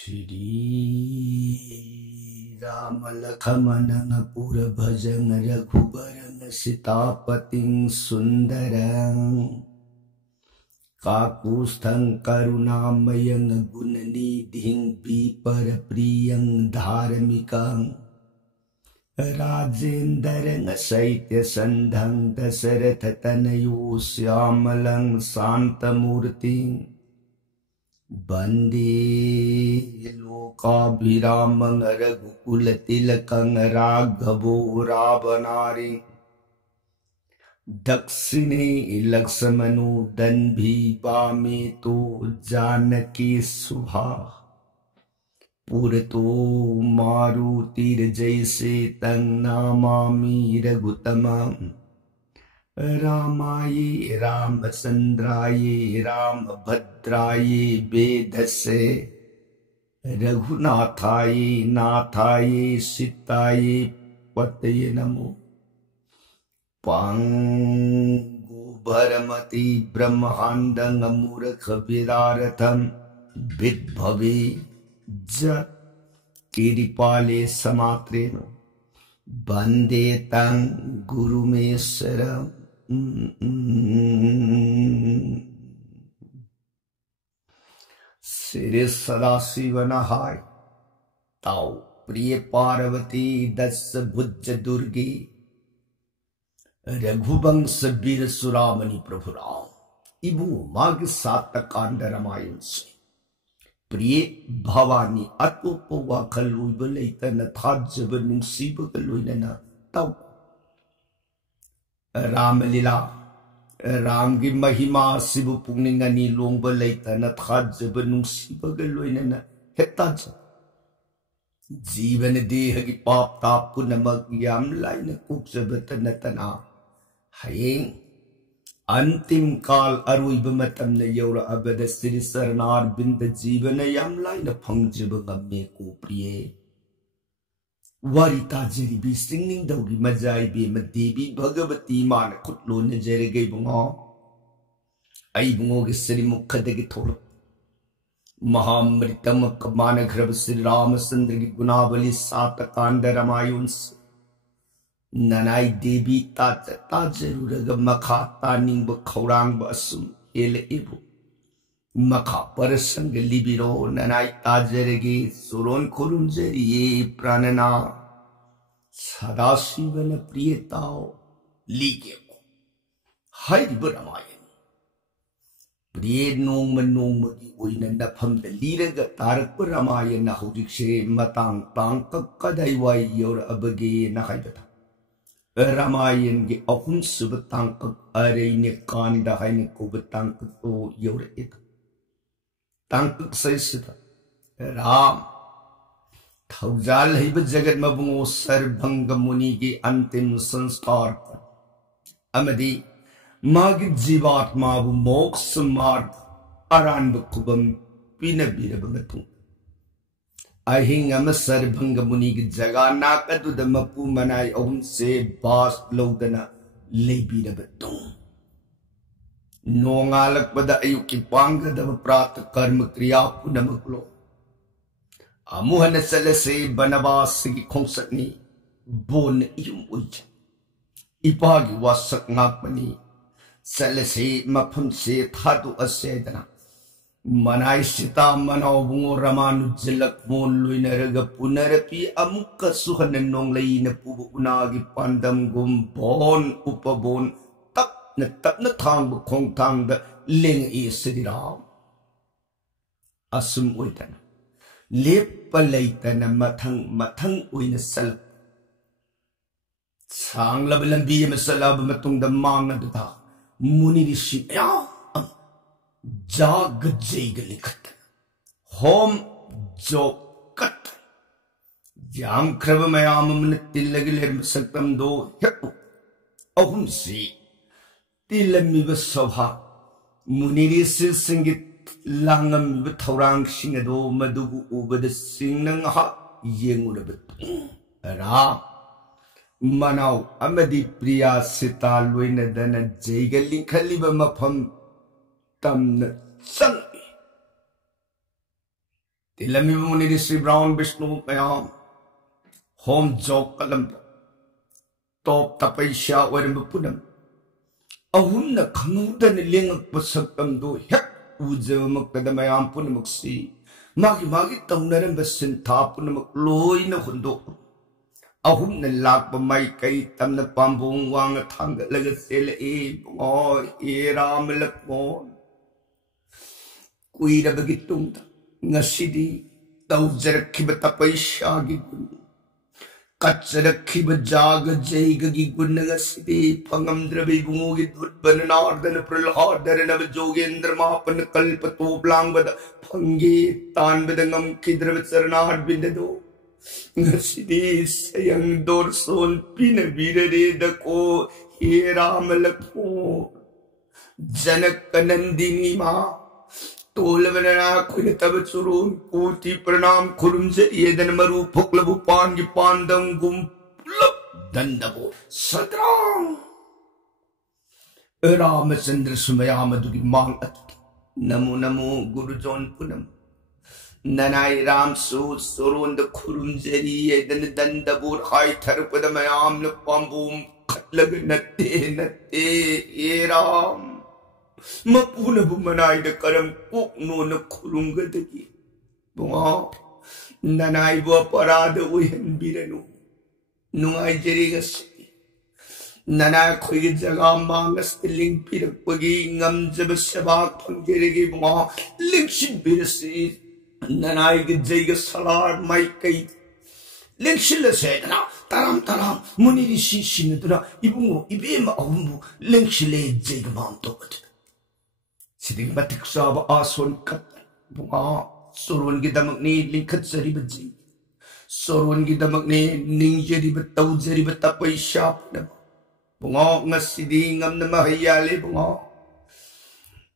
Shri Rama Lakhamana Pura Bhajan Raghubaran Sitapating Sundarang Kakusthang Karunamayang Gunanidhing Viparapriyang Dharmikang Rajendarang Saitya Sandhang Dasarathatanayo Syamalang Santamurting Bande Lokabhiramang Raghukulattilakang Raghavo Ravanari Dakshine Laksamanu Danbhi Bameto Janaki Subha Purato Marutir Jaise Tang Namami Raghutamam Ramaye Ramasandraye Ramabhadraye Vedase Raghunathaye Nathaye Sitaye Pataye Namo Pangu Bharamati Brahmandang Amurakha Vidaratham Vidbhavi Jat Kiripale Samatreno Bande Tang Guru Mesaram Siri Sadasivanahai Tau Priya Parvati Dasa Bhujja Durgi Raghubang Sabir Suramani Prabhuram Ibu Mag Satakanda Ramayansi Priye Bhavani Atupava Kalui Balaitana Thajava Nungsiba Kaluinana Tau Ramalila Ramgi Mahima Sibu Puningani Long Balaitana Thajava Nungsiba Kaluinana Hetaja Jivan Dehagi Pap Tapunamag Yam Laina Kupsabatanatana Haying Antim Kal Aruibamatam na Yora Abada Siri Saranar Binda Jivana Yamlai na Pangjabanga Meko Priye Warita Jeribi singing Dogi Majai be Madibi Bhagavati Man Kutlo na Jerigay Bunga Aibungo Gisari Mukadagi Toro Mahamritam Kamana Grab Sri Ramasandri Gunavali Satakanda Ramayuns Nanai Devi Tata Tajaruraga Makha Taning Bakaurang Basum Ele Ibu Makha Parasanga Libiro Nanai Tajaragi Suron Kurumjari Pranana Sadashivana Priyatao Ligeko Haidburamayan Priye Nongma Nongmagi Uina Napam the Liraga Tarak Buramayan Nahudikshe Matang Tangka Kadaiwai Yor Abage Nahaidata Ramayan ge ahun subatang arene kanda haine kubatang to yor it tang saisita ram thaujal hib jagat mabungo sarbhanga muni ge antim sanskar amadi magi jivatma bu moksha marg aran bukubam pinabirabatu Ahing Amasar Bangamuni Jagana Katu the Mapu Manai own say Bas Lodana Lebi the Beton. No Ngalak Pada Ayuki Panga the Prat Karma Kriya Punamaklo Amuhana Selese Banabas Sigi Consatni Bon Yum Uj Ipagi was Saknakmani Selese Mapum se Tatu Asedana. Manai Sita Manau Bungo Ramanu Zilak Mon Luinaraga Punarapi Amuka Suhananong Laina Pubu Unagi Pandam Gum Bon Upabon Tap na Tang Kong Tang the Ling E Sidiram Asum Witan Lip Palatana Matang Win Sel Sang Labalambi Masalab Matung the Manga Duta Muni Ship Jag Jagalikat Home Jokat Jam Kravamayam Tilagilim Saktam do Hepu Ohun si Tilami Vasavha Muniris Singit Langam Vitorang Singado Madu over the Sinanga Yengurabit Ra Manau Amadi Priya Sita Luina Dana Jagali Kaliba Mapam Tam Sang Tilami muni di Sri Brown Vishnu mayam home job kalam top tapay siya warin bapunam. Ahun na kamuda ni lingak pasagtam do hek uja magkadamayam po na magsi. Magi taw na rin basin tapo na magloy na hundo. Ahun na lakpa may kay tam na pambong wang at hangalaga sila bungoy iramalak mo. Kuida bagitong nga sidi taw jarak kiba tapay siya gigun. Katsarak kiba jaga jayga gigun na nga sidi pangamdrabay bungugit utbananarda na pralhadara na bajogendra mapan kalpato blang bada panggitan badangam kidrabat saranahad bindado. Nga sidi sayang dorson pinabirareda ko hiramalak mo. Janak kanandini ma Tolabana Kunitabat Surun, Kuti Pranam Kurumse, Yedan Maru Poklabu Pangi Pandam Gum Dandabo Sadrang Ramasandra Sumayamadu Mang at Namu Guru John Punam Nanai Ram Su Surun the Kurumse, Yedan Dandabur Hai Tarpadamayam Pambum Katlaganate Nate Eram. Mapuna bumanay da karam kukno na kurungadagi. Bunga, nanay bo parada uyan birano. Nungay jariga siti. Nanay ko'y jaga mangas iling piragpagi ngam jabasabak pangjarigi bunga. Lingshin birasi. Nanay gajayga salar may kay. Lingshin la sedana. Taram muniri sinadana. Ibungo, ibema ahumbo. Lingshin la jayga maamtobat. Siding batik saba ason kat bunga sorun kita magni lingkat sari baji sorun kita magni ning jadi betau jadi betapay siap na bunga ngasiding ngam na mahayali bunga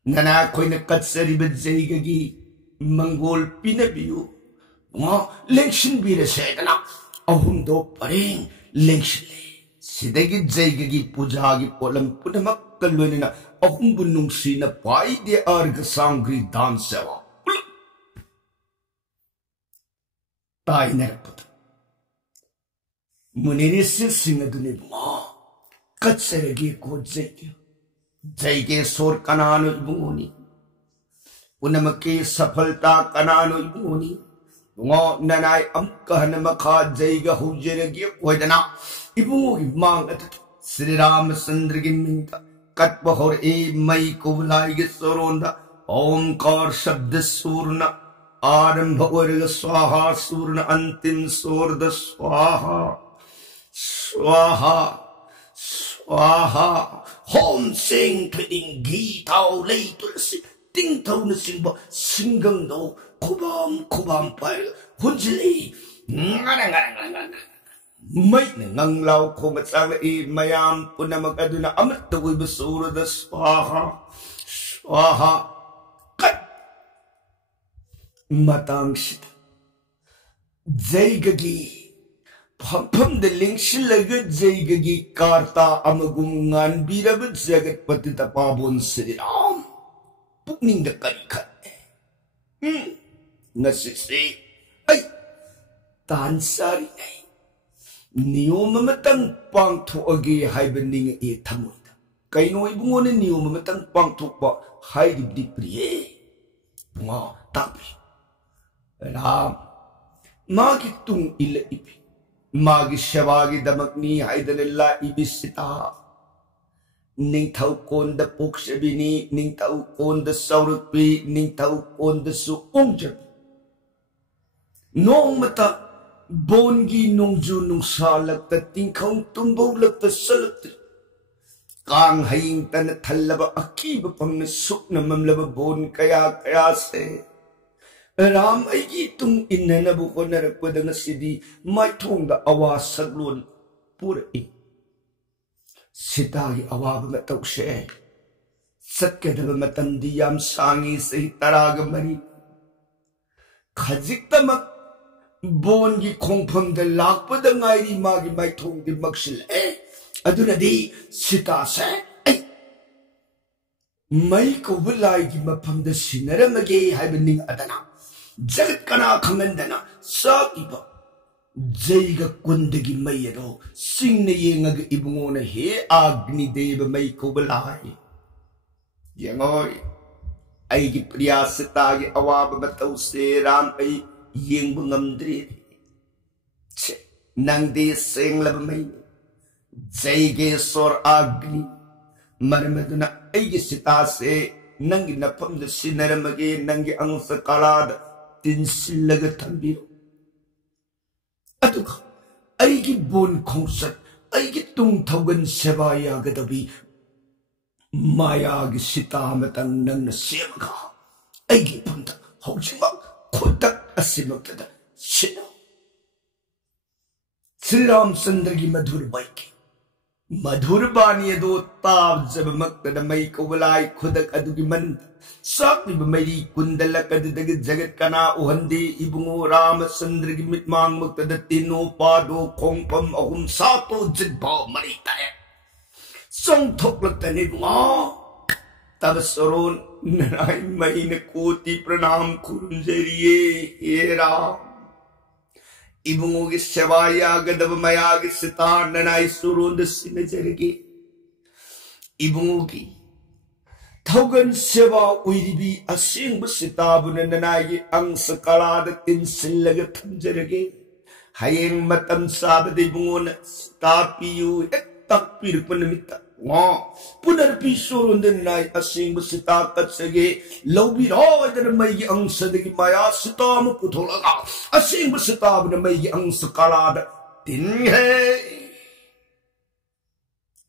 nana ko'y nakat sari baji gagi manggol pinabiyo bunga lengshin bira sedana ahundo paring lengshin sidagi jay gagi pujagi polam punamak kalwani na Akong bunong sinapay di arga sangri dansawa. Tayo narapot. Munirisil singadunib mo. Katsaragi ko jayke. Jayke sor kanano ibunguni. Unamaki sapalta kanano ibunguni. Bungo nanay amkahan na maka jayga hujanagi ko dana. Ibungo ibmang at Sri Ramasandragin minta. Kat bahor mai ko bulai ge soronda omkar shabd surna arambha varga swaha surna antim sorda swaha hom sing twing gi tau lei tulsi ting tau na singba singgang do kubam pai hunjili ngara May nang law ko matsala mayam po na mag-aduna amat tagoy basura da swaha kat matang sita jay gagi pampam daling silaga jay gagi karta amagungan birabat jagat patita pabon siram pukning da karikat nasisi ay tansari ay Niyo mamatang pangtuagi hay bening tamoy. Kaino ibungo na niyo mamatang pangtukpa hay dibdipriye. Bunga tapi. Ram. Magitung ila ipi. Magi syabagi damagni hay dalila ibisita. Ning tau kon da poksabini, ning tau kon da saurutpi, ning tau kon da suungjabi. Noong mata Bongi nung junung salak ta tingkang tumbaw lagta salak Kang haying ta na talaba akiba pang nasuk na mamlaba bon kaya se Ram ay gitong inanabu ko na ragpada nga sidi may tong da awa saglun pura Sitagi awa ba mataw siya Sat ka na ba matandiyam sangi sa hitaraga mari Kajik tamak Bongi kongpang da lakpa da ngay magi may tong di magsil aduna di sita se may ko walay di mapam da sinara magi hay bening adana जगत कना खंगंदना साकिबा जैगा कुंदगी मैयरो सिंह येंगग इबुंगोना हे अग्नि देव मई कोबलाय यंगोय अईगी प्रियासतागी अवाब मतौ से राम अई Young ngамद्रे छे नंगदे सेंगलब मई जैगे सोर अग्नि मरमदुना अईगी सिता से नंगी नफम the सिनरमगे नंगी अंश कलाद तिनसिलग थंबिरो अदुगा अईगी बोन खोंसत अईगी तुंग थौगन सेवा यागदबी मायागी सिता मतंग नंग सेमगा अईगी फंद हौजिमक खुदक असिमक्तदा सिनो श्री रामचंद्र की मधुर बाइकी मधुर बानी दो ताब जब मक्तद मई कोबलाई खुदक अदुगी मन साकिब मई कुंदलक अदुदग जगत कना उहंदे इबुंगो रामचंद्र की मितमांग मक्तद तीनो पादो खोंपम अहुम सातो जिद्भाव मरीता है सोंग थोकलतने बुआ तब सरोन नराय मई ने कोटि प्रणाम खुरुंजरिये हे राम इबुंगोगी सेवाया गदब मयागी सितार ननाई सुरोंद सिनजरगे इबुंगोगी थौगन सेवा उइरिबी असिंग सिताबुन ननाई अंश कलाद तिनसिलग थंजरगे हयेंग मतम साबद इबुंगोन तापियु एक तकपिरपन मिता पुनर्पी सुरोंद ननाई असिंग सिता कत्सगे लौबी रोदन मई अंशदगी माया सिताम पुथोलगा असिंग सिताबन मई अंश कलाद तिन है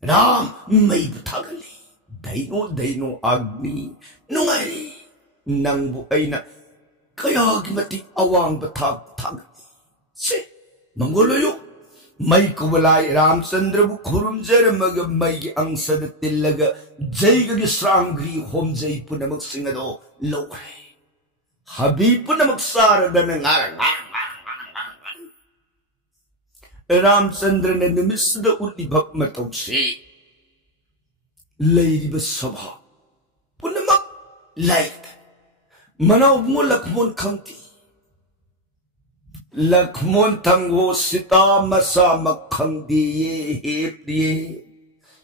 राम मई बुथागले दैनो दैनो अग्नि नुंगाई नंगबु अइना कयागी मति अवांग बथाग से मंगोलयो मई कुबलाई रामचंद्र बु खुरुमजर मग मई अंशद तिल्लग जैगगी श्रांग्री होम जै पुनमक सिंगदो लोखरे हबी पुनमक सारदन रामचंद्र ने निमिषद उलिभक मतौसे लैरिब सभा पुनमक लाइट मनाव मु लखमोन खंती लखमोन थंगो सीता मसा मखंग दिए हे प्रिय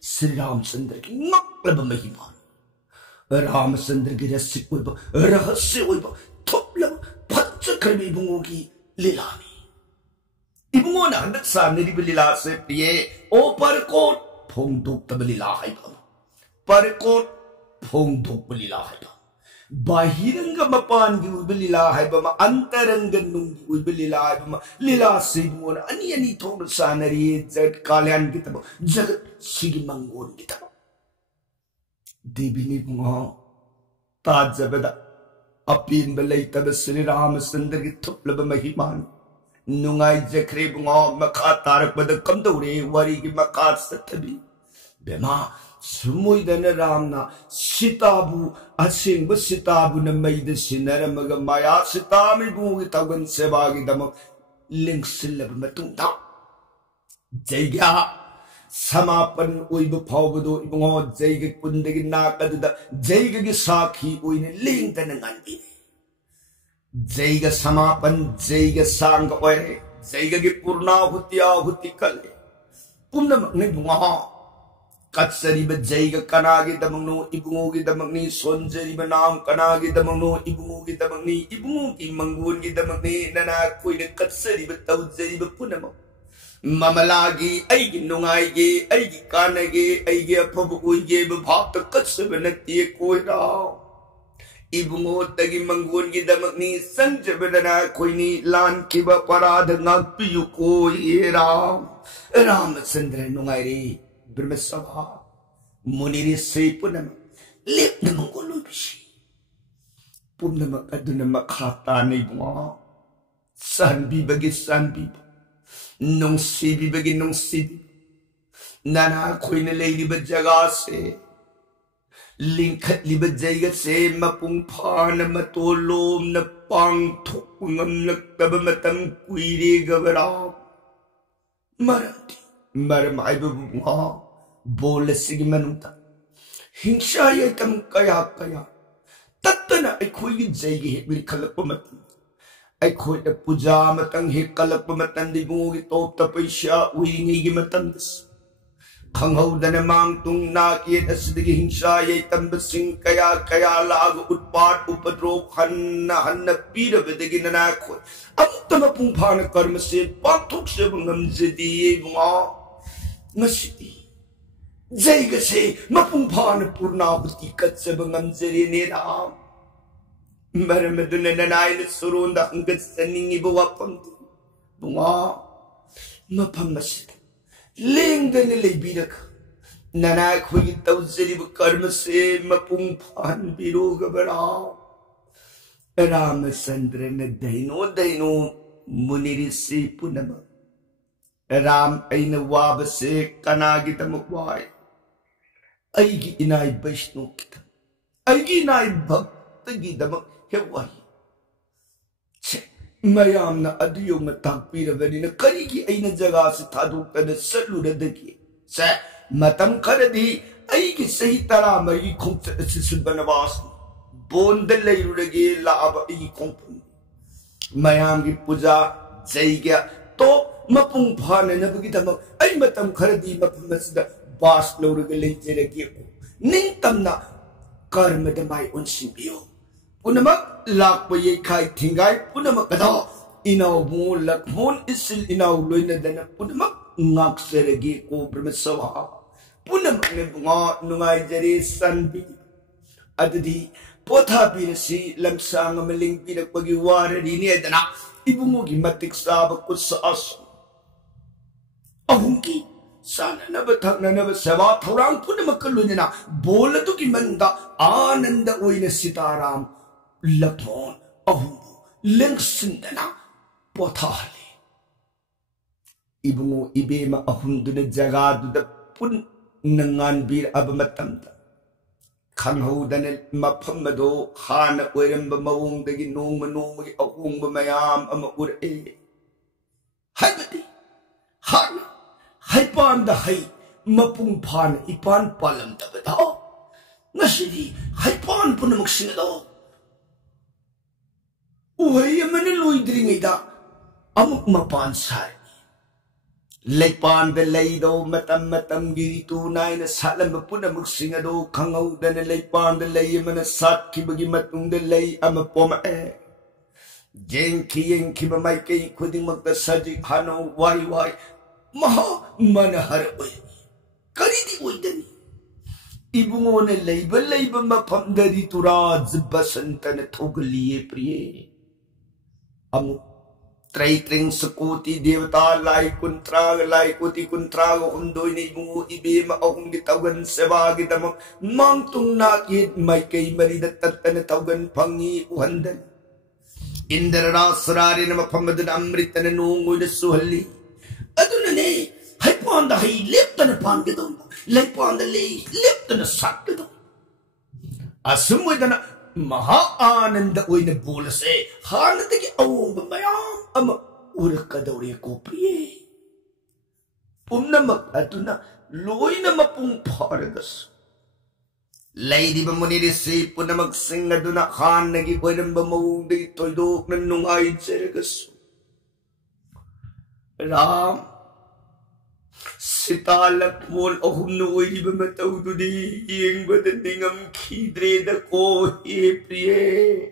श्री रामचंद्र की मकलब महिमान रामचंद्र की रहस्य थोपलब भच्च करबी इबुंगो की लीलानी इबुंगो ना हंदक सानरी लीला से प्रिय ओ परकोट फोंदोक तब लीला है परकोट फोंदोक लीला है बाहिरंग मपान की उबलीला है बम अंतरंग नुंगी उबलीला है बम लीला से मोन अनि अनि थोन सानरी जट कल्याण की तब जगत सिगी मंगोन की तब देवी ने बुआ ताजबदा अपीन बलई तब श्री रामचंद्र की थुपलब महिमान नुंगाई जखरे बुआ मखा तारक बद कम दौरे वारी की मखा सतबी बेमा सुमुदन रामना सीताबु असिंग सीताबु न मैद सिनरमग माया सीतामी बुगी तगन सेवागी दम लिंक सिलब मतुंदा जैग्या समापन ओइब फावबदो इबंगो जैग कुंदगी नाकदुदा जैगगी साखी ओइने लिंगतन ngandi जैग समापन जैग सांग ओए जैगगी पूर्णाहुति आहुति कले पुनमक ने बुंगा कत्सरीब जैग कनागी दमंगनो इबुंगोगी दमंगनी सोंजरीब नाम कनागी दमंगनो इबुंगोगी दमंगनी इबुंगोगी मंगोनगी दमंगनी नना कोइने कत्सरीब तौजरीब पुनम ममलागी ऐगी नुंगाईगे ऐगी कानगे ऐगी अफब उइगे भात कत्सब नतिये कोइरा इबुंगो तगी मंगोनगी दमंगनी संजब नना कोइनी लान किब पराध नागपियु कोइरा रामचंद्र नुंगाईरे ब्रह्मसभा मुनिरी से पुनम लेप नमंगोलो बिशी पुनम अदुन मखाता नहीं बुआ sanbi bagi sanbi nung sibi bagi nung sibi nana koy na lay liba jaga se lingkat liba jayga se mapung pa na matolom na pang thok ngam nagtaba matam kuiri gabara marati maramay babunga bola sige manuta hinsaya itam kaya kaya tatana ay koy jayga hibili kalap matam ꯑꯩꯈꯣꯏꯅ ꯄꯨꯖꯥ ꯃꯇꯪ ꯍꯦꯛ ꯀꯜꯂꯛꯄ ꯃꯇꯝꯗ ꯏꯕꯨꯡꯉꯣꯒꯤ ꯇꯣꯞꯇ ꯄꯩꯁꯥ ꯎꯏꯔꯤꯉꯩꯒꯤ ꯃꯇꯝꯗꯁꯨ ꯈꯪꯍꯧꯗꯅ ꯃꯥꯡ ꯇꯨꯡ ꯅꯥꯀꯦꯠ ꯑꯁꯤꯗꯒꯤ ꯍꯤꯡꯁꯥ ꯌꯩꯇꯝꯕꯁꯤꯡ ꯀꯌꯥ ꯀꯌꯥ ꯂꯥꯛꯑꯒ ꯎꯠꯄꯥꯠ ꯎꯄꯗ꯭ꯔꯣꯞ ꯍꯟꯅ ꯍꯟꯅ ꯄꯤꯔꯕꯗꯒꯤ ꯅꯅꯥꯈꯣꯏ ꯑꯃꯨꯛꯇ ꯃꯄꯨꯡ ꯐꯥꯅ ꯀꯔꯃꯁꯦ ꯄꯥꯡꯊꯣꯛꯆꯕ ꯉꯝꯖꯗꯤꯌꯦ ꯏꯕꯨꯡꯉꯣ ꯉꯁꯤꯗꯤ ꯖꯩꯒꯁꯦ ꯃꯄꯨꯡ ꯐꯥꯅ ꯄꯨꯔꯅꯥꯍꯨꯇꯤ ꯀꯠꯆꯕ ꯉꯝꯖꯔꯦꯅꯦ ꯔꯥꯝ ꯃꯔꯝ ꯑꯗꯨꯅ ꯅꯅꯥꯏꯅ ꯁꯨꯔꯣꯟꯗ ꯍꯪꯒꯠꯆꯅꯤꯡꯉꯤꯕ ꯋꯥꯐꯝꯗꯤ ꯏꯕꯨꯡꯉꯣ ꯃꯐꯝ ꯑꯁꯤꯗ ꯂꯦꯡꯗꯅ ꯂꯩꯕꯤꯔꯒ ꯅꯅꯥꯈꯣꯏꯒꯤ ꯇꯧꯖꯔꯤꯕ ꯀꯔꯃꯁꯦ ꯃꯄꯨꯡ ꯐꯥꯍꯟꯕꯤꯔꯨꯒꯕ ꯔꯥꯝ ꯔꯥꯃꯆꯟꯗ꯭ꯔꯅ ꯗꯩꯅꯣ ꯗꯩꯅꯣ ꯃꯨꯅꯤꯔꯤꯁꯤ ꯄꯨꯝꯅꯃꯛ ꯔꯥꯝ ꯑꯩꯅ ꯋꯥꯕꯁꯦ ꯀꯅꯥꯒꯤꯗꯃꯛ ꯋꯥꯏ ꯑꯩꯒꯤ ꯏꯅꯥꯏ ꯕꯩꯁꯅꯨꯒꯤꯗꯃꯛ ꯑꯩꯒꯤ ꯏꯅꯥꯏ ꯚꯛꯇꯒꯤꯗꯃꯛ ꯍꯦꯛ ꯋꯥꯏ ꯃꯌꯥꯝꯅ ꯑꯗꯨ ꯌꯧꯅ ꯇꯥꯛꯄꯤꯔꯕꯅꯤꯅ ꯀꯔꯤꯒꯤ ꯑꯩꯅ ꯖꯒꯥꯁꯤ ꯊꯥꯗꯣꯛꯇꯅ ꯆꯠꯂꯨꯔꯗꯒꯦ ꯁꯦ ꯃꯇꯝ ꯈꯔꯗꯤ ꯑꯩꯒꯤ ꯆꯍꯤ 14 ꯈꯣꯡꯆꯠ ꯑꯁꯤ ꯕꯅꯕꯥꯁ ꯕꯣꯟꯗ ꯂꯩꯔꯨꯔꯒꯦ ꯂꯥꯛꯑꯕ ꯑꯩꯒꯤ ꯈꯣꯡꯐꯝ ꯃꯌꯥꯝꯒꯤ ꯄꯨꯖꯥ ꯖꯩꯒ ꯇꯣꯞ ꯃꯄꯨꯡ ꯐꯥꯅꯅꯕꯒꯤꯗꯃꯛ ꯑꯩ ꯃꯇꯝ ꯈꯔꯗꯤ ꯃꯐꯝ ꯑꯁꯤꯗ ꯕꯥꯁ ꯂꯧꯔꯒ ꯂꯩꯖꯔꯒꯦ ꯅꯤꯡꯇꯝꯅ ꯀꯔꯃꯗ ꯃꯥꯏ ꯑꯣꯟꯁꯤꯟꯕꯤꯌꯨ पुनमक लाप ये खाई थिंगाई पुनमक कदा इनाव मो लखमोन इसिल इनाव लोइना दना पुनमक ngakseregi ko brahmasawa punamak ne bunga nungai jari sanbi adudi potha birasi lamsang amaling pinakpagi warari ni dana ibungogi matik saba kusas ahungki sana naba thakna naba sewa thorang punamak lunina bolatu ki manda ananda oina sitaram Lapon ahumbu lengsindana pothali ibungo ibema ahunduna jagaduda pun nangan bir abamatamda khanghodana maphamado hana oiramba mawongdagi nongma nongmagi ahungba mayam ama ure haibadi hana haipanda hai mapung phan ipan palam tabada ngasidi haipan punamak sinado Uhay man luidring ida amuk mapan sai Leipan the laido matam giri tunay na salam puna magsingado kangaw da na leipan the layman na sat kibagi matung the lay amapoma Jenki mamay kay kuding magtasaji hano wai maha manahar oy karidi oy dani Ibungo na layba mapamdari turad zibasanta na togaliye priye Amu trai sekuti devata lai kuti kuntra undoi ni bungu ibe ma ahung gitagan sewa gitamang mangtung nakit may kay marida tatan tawgan pangi uhandan Indra sarari na mapamadan amrita na nungoy na suhali aduna ne hay panda hay lepta na pangidong lay panda lay lepta na sakidong asumwe na Maha ananda oy na bulase hanatagi awong bamayam ama urakadawri ko priye Pumnamak aduna loy na mapung paragas Lady ba munirisi punamak sing na duna hanagi oy na bamawong di toydok na nungay seragas Ram Sitalak mol ahum noy di ba mataw do di iyeng badandingam kidre da ko priye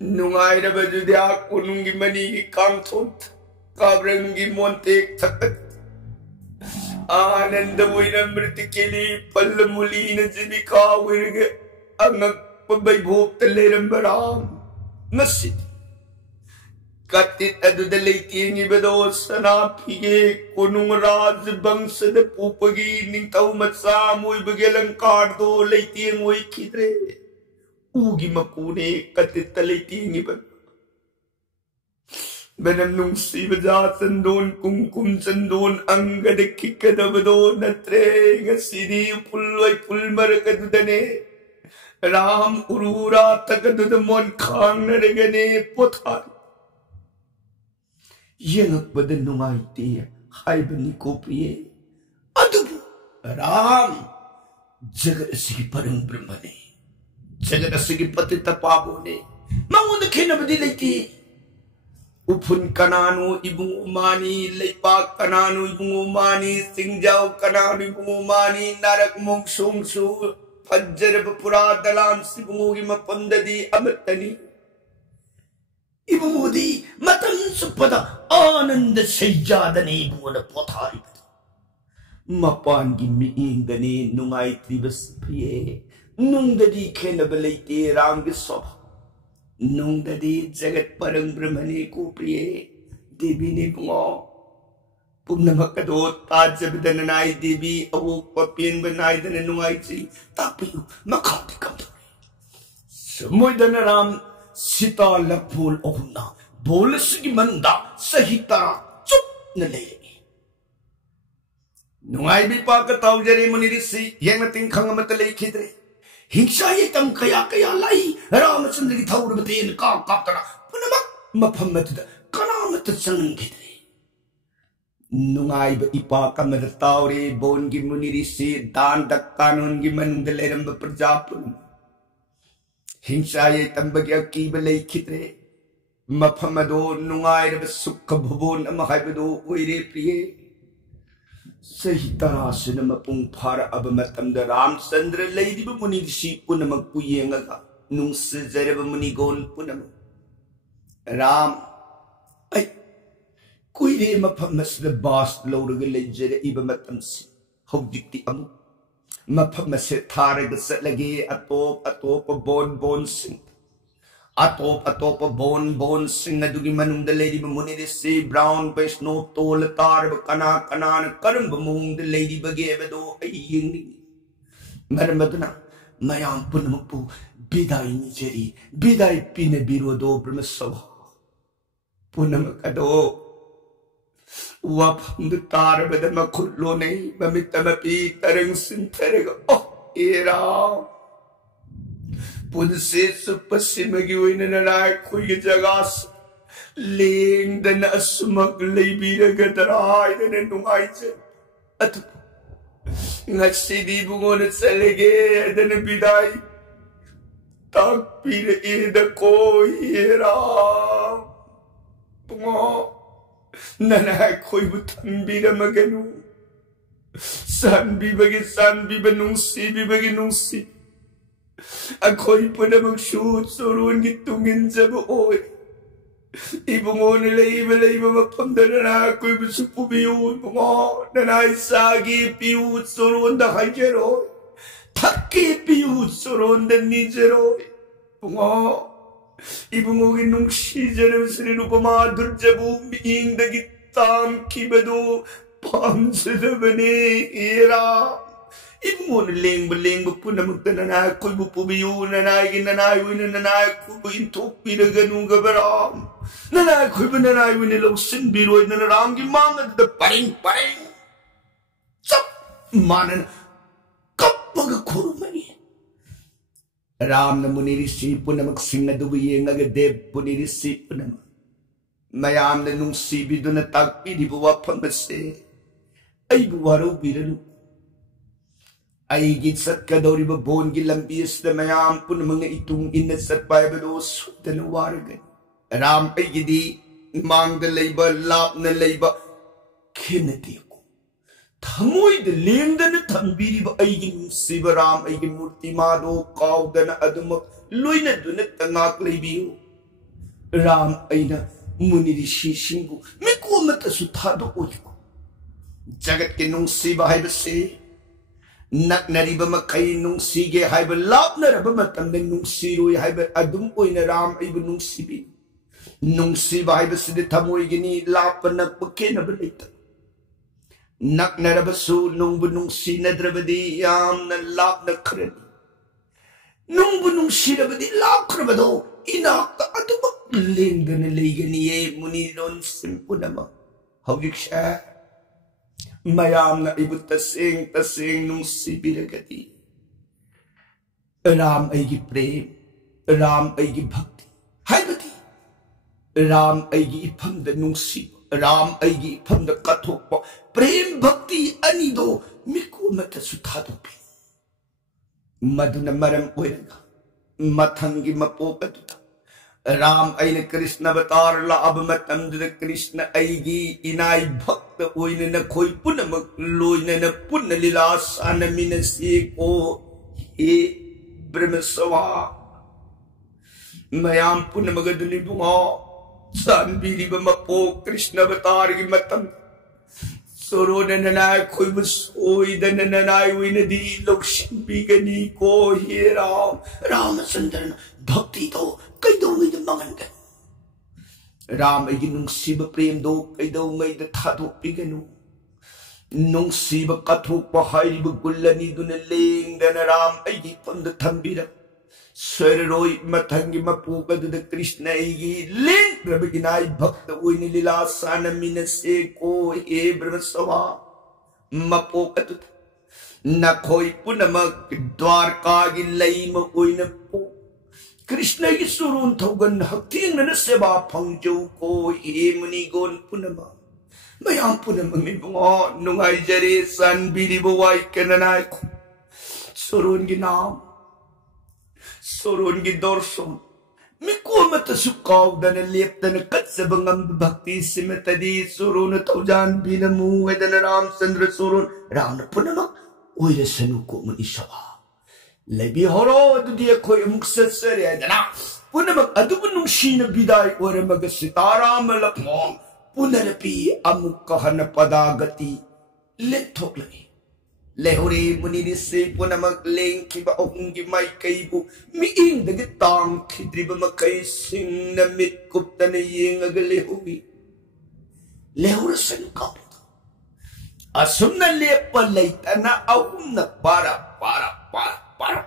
Nungay na ba do di ako nung gimanigi kangtot kabrangi montek takat Ananda mo'y namritikili palamuli na sinikawirga ang nagpabaybhok talayang baram Nasit Katit adu dalay tiyang iba daw sa napige kunung raj bangsa na pupagi ning tau matsamoy bagalang kardo lay tiyang mo'y kidre Ugi makune katit talay tiyang iba Benamnung sibaja sandon kungkum sandon ang gadakikadabado na tre nga sidi pulway pulmarakadudane Ram urura tagadudamon kang naragane potay Yang badan nungay tiya haiba ni kopiye Adubo Ram Jagat asigi parang brahmane Jagat asigi patitapabo ne Mangun kena badi lagi. Upun kananu ibung umani, lepak kananu ibung umani, singjau kananu ibung umani, narak mong sungsu, pajar bapura dalam sibungi mapandadi amatani. Ibung udi matan supada ananda sejadani ibung na pothai. Mapan gimiing gani nungai tribas priye, nung dadi kena balite rang bisob. Nung dadi jagat parang brahmani ko priye, devi ni bungo. Pumnamakadot tajabdananay devi awok papien banay dananungay si tapi makati kamto. Samoy danaram sita lapul okuna, bolasigi manda sahita chup nalay. Nungay bipa kataw jari munirisi, yang nating kangamatalay kidre. Hingsay tam kaya lai, Ramachandra ki thawr batin ka kaptara, punamak maphammatda kanamatat sangan kidre. Nungay ba ipa kamadataw bon gi munirisi, dan dakkanon gi mandaleram ba prajapun. Hingsay tam bagya ki balay kidre, maphamado nungay ba sukha bhabon amakhaybado oire priye. Sahitara sinama pung para abamatamda Ramchandra lady ba muni si punamag puyengaga nung sajara ba muni gon punam Ram ay kuire mapamas na bas lawraga lejere iba matamsi hawdikti amu mapamas tharaga sa lagi atop bon sing atop bon sing na dugi manung da lady ba muni si brown base no tol tar ba kana na karam ba mung da lady ba gebe do ay ying maramad na mayam punampu biday ni jeri biday pinabiro do brahmasaw punamakado wapam da tar ba da makullo nay mamitamapi tarang sintaraga oh era Punse suppasimagi wina nanay kuy jagas ling dana asumag laybira gadaray dana nungay dyan at ngasidi bungonat sa lege dana biday tagpila ida ko hira bungo nanay kuy butang bira magano san biba nung si Ako'y punamagsyut surun gitungin sa buoy. Ibungo nila iba mapamdala na ako'y masupumiyun. Bungo nanay sagi piyut surun da kajeroy. Taki piyut surun da nijeroy. Bungo ibungo ginung sijaram sirinu pamadur jabu miing da gitam kibado pamsadabane ira. Ibungo leng ba punamagda nanay ko'y bupubiyo nanay win nanay ko'y intok pinagano gabaram nanay ko'y ba nanay win ilawsin biroy na narangi mga da paring sap manan kapag kurumani ram na munirisi punamagsing na duwiyeng agadeb punirisi punam mayam na nung sibido na tagpi di buwa pamase ay buwaraw birano ay gitsat ka daw riba bon gilambis na mayam po ng mga itong inasat paibalos na nawaragan. Ram ay gidi mang da layba lap na layba kinati ako. Tamoy da ling da na tambiri ba ay ginsiba ram ay gimultimado kaw da na adumak loy na dunat tangak laybiyo. Ram ay na munirishishing ko may kumata sutado o ko. Jagat kinong siba hay basi nak nariba makay nung sige hayba lap na raba matandang nung siroy hayba adum oy na ram ayba nung sibi nung siba hayba siditamoy gini lap na pagkina balita nak naraba su nung bunung sinadraba di yam na lap na kredi nung bunung sinaba di lap krabado inakta adum lingga na laygani muni ron simpo nama hawik siya mayam na ibut tasing nung sibiragati. Ram ay gi prem, ram ay gi bhakti. Hay bati, ram ay gi ipam da nung sib, ram ay gi ipam da katokpa. Prem bhakti anido miku mata sutado pi. Maduna maram oiraga, matangi mapokaduta. Ram अन कृष्ण अवतार लाभ मतमद कृष्ण अगी इनाई भक्त ओइने नखोई पुनमक लोइने पुण्य लीला सानमिनसे को हे ब्रह्मसवा मयाम पुनमगदुनि बुंगो सानबीरिब मपो कृष्ण अवतार की मतम सोरोननाय खोइब सोइदननाय ओइनदी लोक्सिंबिगनी को हे रामचंद्रन भक्ति तो कईदौंगैद मंगनगनु राम अगी नुंसीब प्रेम दो कईदौंगैद थादोक्पिगनु नुंसीब कथोक्प हाइरिब गुल्लनी दुन लेंगदन राम अगी फमद थंबिरक सररोई मथंगी मपूगदुद कृष्ण अगी लेंग्रबगिनाय भक्त ओइनि लीला सानमिनसे को हे ब्रह्मसवा मपोकदुद नखोई पुनमक द्वारकागी लैम ओइन पो कृष्ण की सुरून थौगन हक्तिंग सेवा फंजौ को हे मुनिगोन पुनमा मयाम पुनमंग बुंगो नुंगाइजरे सानबिरिब वाई केननाय सुरून की नाम सुरून की दर्शन मिको मत सुकाउदन लेप्तन कत्सबंगम भक्ति सिमतदी सुरून थौजान बिनमु वेदन रामचंद्र सुरून राम पुनमक ओइरे सनु को मुनिसवा लेबी हरो अदुदी अखोय अमुक सत्सरे दना पुनमक अदुबु नुंसीन बिदाय ओरमग सीताराम लक्ष्मण पुनरपि अमुक कहन पदागति लेथोक्लनि लेहोरे मुनिनिसे पुनमक लेंखिबा अहुंगी माइकैबु मिइंदगे तांग खिद्रिबा मकै सिंग मिट कुप्तन येंगग लेहोगी लेहोर संकाप असुमन लेप लैतना अहुम पारा पारा पारा पारा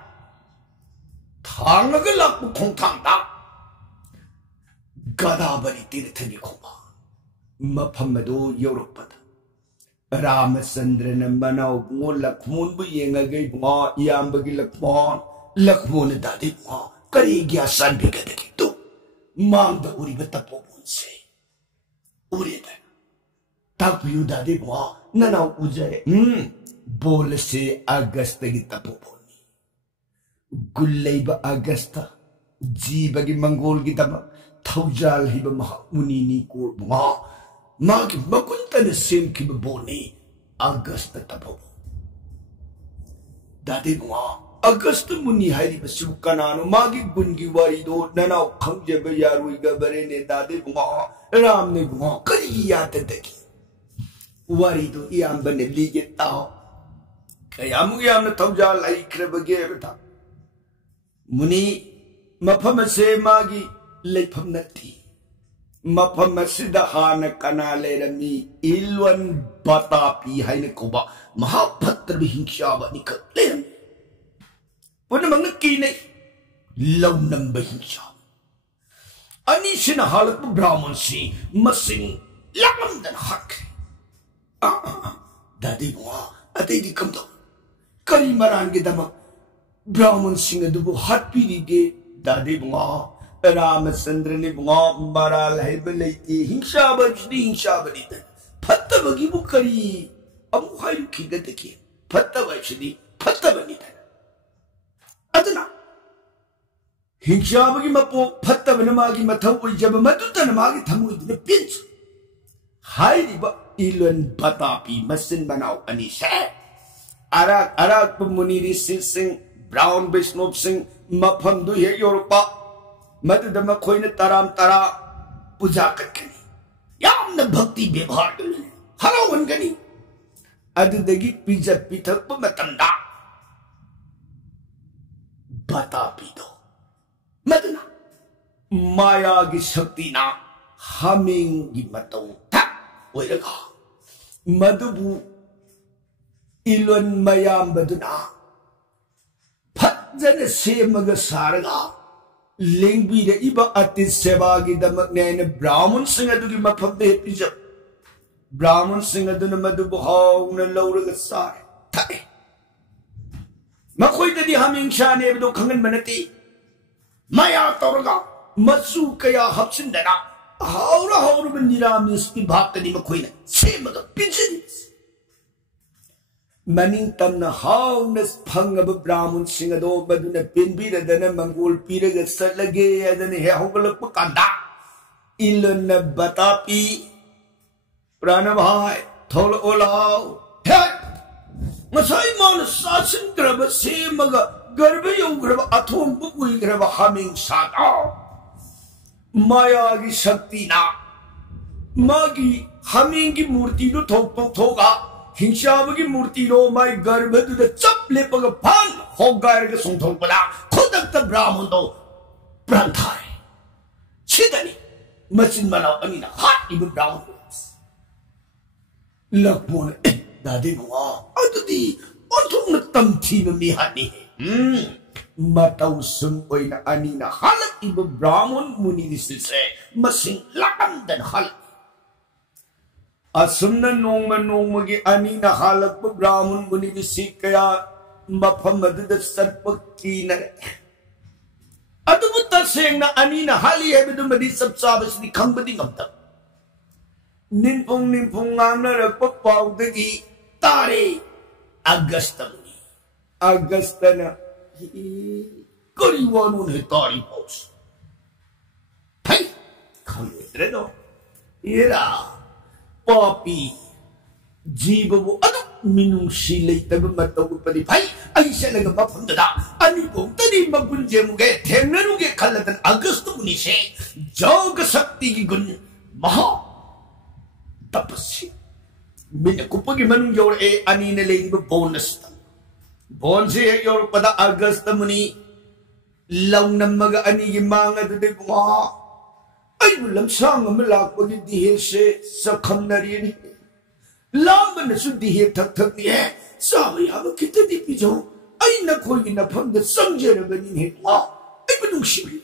थांगग लाकु खोंथांदा गदाबरी तीर्थनि खोबा मफमदो योरपदा रामचंद्र न मनाव बुंगो लक्ष्मण बु येंगगे बुंगो इयाम्बगी लक्ष्मण दादी बुंगो करी गया सन बिगदगी तो मांग द उरी बतपो बुनसे उरी द तापियु दादी बुंगो ननाव उजे बोल से अगस्त की तपो बोनी गुल्लेब अगस्त जीबगी मंगोल की तब थौजाल हिब मुनिनी को बुंगो मागी मकुंतन सेम की बोनी अगस्त तपो दादी बुआ अगस्त मुनि हारी बसु कनानो मागी गुनगी वारी दो ननाव खंजे बयारुई गबरे ने दादी बुआ राम ने बुआ करी याद दगी वारी दो याम बने लीगे ताओ कयामु याम न थौजा लाई krabage बता मुनि मफम से मागी लेफम नथी मफम सिदा हान कना लेरमी इलवन बतापी हाइने कोबा महाभद्र हिंसाब निकले पुनमंग कीने लौनम बहिंसा अनिशन हालत ब्राह्मण सी मसिंग लमदन हक दादी बुआ अते दी कम दो करी मरांगे दम ब्राह्मण सिंह दुबो हाथ पीरीगे दादी बुआ रामचंद्र ने बुआ मारा लहब लेती हिंसा बड़ी तन फत्ता बगी बुकरी अब हाय खिगत के फत्ता बड़ी तन अदना हिंसा बगी मपो फत्ता बन मागी मथौ ओइ जब मतु तन मागी थमुइ दिन पिंच हाय रिबा इलन बतापी मसिन बनाओ अनिशा अराक मुनि ऋषि सिंह ब्राउन विष्णु सिंह मफम दु हे योरपा मदद मखोइन तराम तरा पूजा करकनी यामन भक्ति व्यवहार करनी हरावन गनी अदुदगी पिजा पिथक मतंदा बता पीदो मदना माया की शक्ति ना हमिंगी मतौ तक ओइरगा मदबु इलन मयाम बदना फजन सेमग सारगा लिंगबी रे इबा अति सेवा की दमक ने ब्राह्मण सिंह अदुगी मफम दे पिजब ब्राह्मण सिंह अदुन मदुबु हाउन लौरग सारे थाए मखोइददी हमिंशा ने बदो खंगन बनती माया तौरगा मसु कया हप्सिंदना हाउरा हाउर बनिरामिस की भागतनी मखोइना सेमग पिजन मनिंग तमना हाउन फंगब ब्राह्मण सिंह अदो मदुना पेनबीरदना मंगोल पीरग सलगे अदने हे होगलप कांदा इलन बतापी प्राणभाई थोल ओलाओ हे मसाई मान सासन ग्रब सेमग गर्भ योग्रब अथोम बुकुई ग्रब हमिंग साता माया की शक्ति ना मागी हमिंग की मूर्ति नो थोगा हिंसाब की मूर्ति नो माई गर्भ दुद चप लेपग फान होगार के सोंथोल बला खुदक ब्राह्मण दो प्राण थारे छिदनी मचिन मनाओ अनिना हाट इब ब्राह्मण लक्ष्मण दादी नुआ अदुदी अथुम तमथी में हानि मतौ सुन ओइना अनिना हालत इब ब्राह्मण मुनि से मसिंग लाकंदन हाल असुमन नोंग की अनिना हालत ब्राह्मण मुनि कया मफम अदुद सर्पकी नरे अदुबु तसेंगना अनिना हाली हेबदुमदि सब साबसनि खंबदि ngamta निंपुंग nganarap paudagi tare agastani agastana kariwanu ne tari pos hai khamre no era papi jibabu adu minung silay tabi matau padi hai ay siya laga mapundada ani pong tani magunjemuge thengnaruge khalatan agastani se joga sakti ki gun maha तपस्या मैंने कुप्पा की मनुष्य your अनी ने ले दी bonus bone से your पदा अगस्त मुनी love नम्मग अनी की मांग अदे वहाँ आई बुलम सांग में लाख पगी दिहे से सखम नरियनी लाम न सुदिहे थक थक नहीं है सावरी हम कितने दीपी जो आई न कोई न फंद समझे न बनी है वहाँ आई मनुष्य भी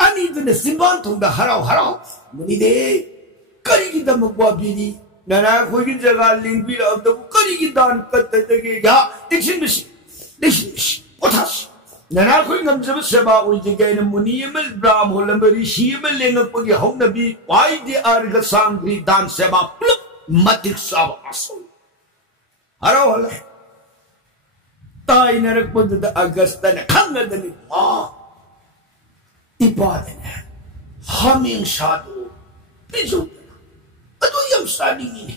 अनी तो सिंबान थोड़ा हराओ मुनी दे करी की दम वाबीनी नना कोई की जगह लिंक भी अब तो करी की दान करते थे क्या लेकिन उठास नना कोई गमजब सेवा उल्टी गए न मुनीमल ब्राह्मण लंबरी शीमल लेंगे कोई हम नबी वाई दे आर्ग सांग्री दान सेवा पुल मतिक साब आसो हरो हल ताई नरक पुद अगस्त न खंगदनी मा इबादन हमिंग साधु बिजु अदु यम सानी नि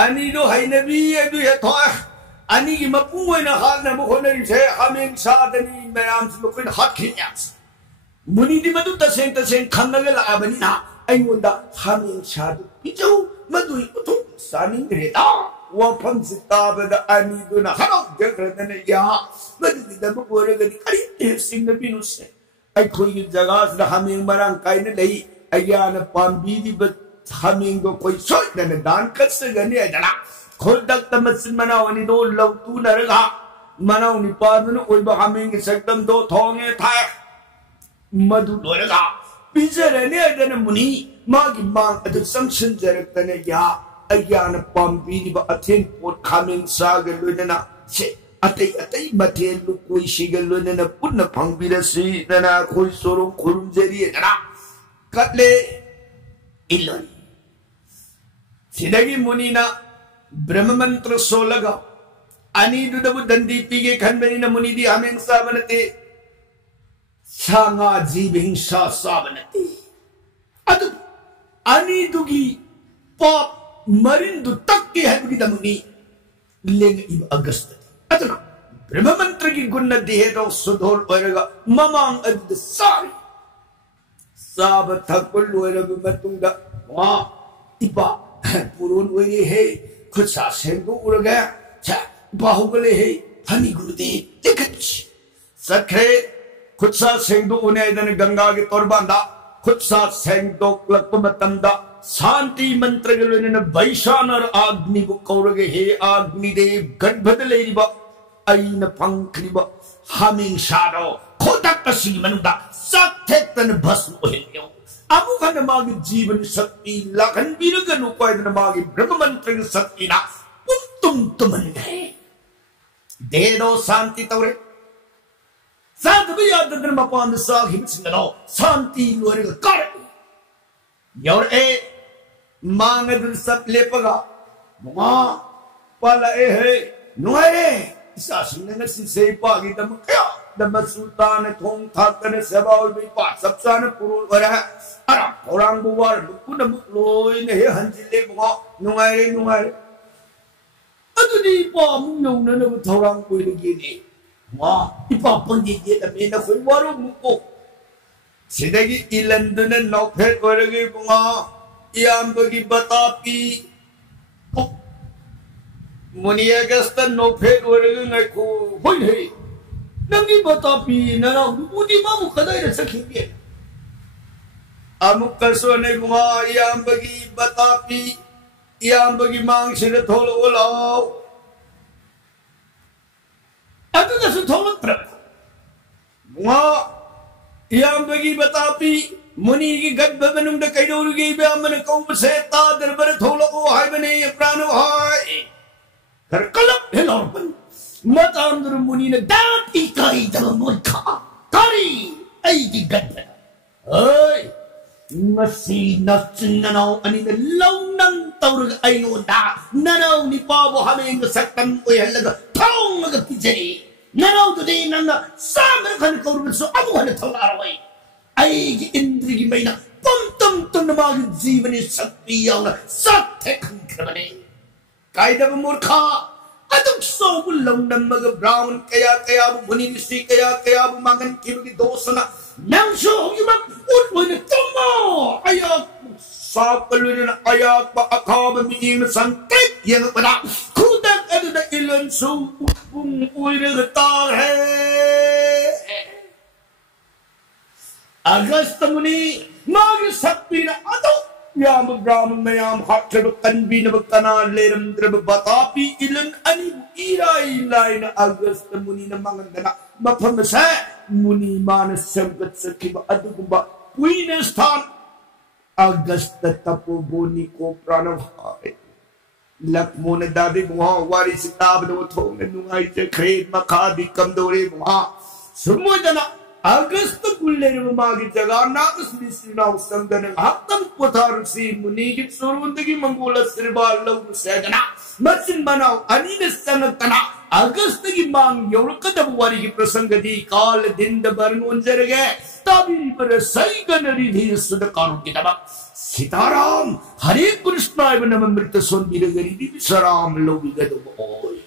अनि नो हैनबी अदु हे थो अनि की मपु वना हाल न मखोनरि से हमें सादनी मयाम से कोइन हट खियास मुनि दि मदु तसें खंगल लाबनी ना अइंदा हमें सादु बिजौ मदु उथु सानी रेदा वफम सिताबद अनि दुना हरो जगरदन या मदु दम बोरगनि करि सिंह बिनु से आई कोई जगह से हमें मरंग काइन लई अयान पांबी दी हमिंग को कोई सोच न दान कर सगने अजना खुद तक तमसिन मनावनी दो लवतू नरगा मनावनी पादन ओइ बा हमिंग सकदम दो थोंगे था मधु लोरगा पिजरने अदन मुनि मागी मांग अद संसन जरतने या अज्ञान पांबी दी बा अथेन पोट खामिंग साग लोनना से अतई मथेन लु कोई शिगल लोनना पुन फंगबिरसी नना कोई सोरो खुरुम जरी अजना कटले इलन सिदगी मुनिना ब्रह्म मंत्र सोलगा अनि दुदबु दंदी पीगे खनबनी मुनि दी हमें साबनते सांगा जीव हिंसा साबनते अदु अनि दुगी पाप मरिंदु तक के है बुगी दमुनी लेंग इब अगस्त अदु ब्रह्म मंत्र की गुण देहे तो सुधोल ओरगा ममांग अदु सारी साब थकुल लोरब मतुंगा वा इपा पुरुन ओरे हे खुद सा सेंगो उरगा छ बाहुगले हे हनी गुरुदे देखच सखे खुद सा सेंगो उने इदन गंगा के तोरबांदा खुद सा सेंगो लक्प मतंदा शांति मंत्र गलोने वैशानर अग्नि बु कौरगे हे अग्नि देव गड्भद लेरिबा अइन पंखरिबा हमिंग शारो खोदक पसी मनुदा सत्थेतन भस्म ओहेयो अबु खन मागी जीवन शक्ति लखन बीरगन उपायन मागी ब्रह्म मंत्र शक्ति ना तुम गए दे दो शांति तौरे साध भी याद दन मपान साहिब सिंगनो शांति लोरे कर योर ए मांग दन सब लेपगा मा pala nuare isa sinna si pagi dam kya dam sultan thong thakane sebaul bi pa sabsan purul wara ara orang buwar kuna mukloi ne hanjile bunga nuare adu di pa mu nyong na thorang koi gi ni wa ipa panggi ge da me na khoi waru mu ko sidagi ilanduna nophet waragi bunga iambagi batapi Munia Gaston no pet waragi ngai ko hoi hei nangi batapi nana udi mamu kadai da sakhi amuk kasone bunga iambagi batapi iambagi mang sira tholo lao atu da su tholo tra bunga iambagi batapi muni ki gadba banung da kaidori gi ba man ko se ta darbar tholo ko hai bane pranu hai kar kalap helor ban matandur muni na dat ikai da murkha kari ai gi gadba oi masi nasinanaw ani da lawnang tawrag ay no da nanaw ni pabo haming saktan oy halaga thong ga tijay nanaw to din na samar kan kawrban so abu hal thawarawi ay gi indri gi mayna pum tum na mag jeevani saktiyaw na sathe kan krabane kaida murkha aduk so bulong nam mag brown kaya muni si kaya mangan kibagi dosana nang so yumang utmo na tomo ayak sa palunin ayak pa akaba miing na sangkit yang pada kudak ano na ilan so upong uy na gatar he Agasta muni magisakpi na ato yam brahman mayam hakre kanbi na bagtana leram drab batapi ilan ani ilay na Agasta muni na mangandana mapamasa muni manas samgat sakiba adugumba puinestan Agasta tapo boni ko pranav hai lak mona dadi bunga wari sitab do thong nungai che khed makadi kamdore bunga sumudana Agasta kuller magi jagana usmisina usandana hakam pothar si muni ki surundagi mangola sirbal law sedana matsin banao anina sanatana Agasta ki mang yorukada wari ki prasangadi kal dinda barn unjarge tabiri par saiganari dhi sudakaru kitaba Sitaram Hare Krishna ibn Amrita son biragari di saram lo bigado oi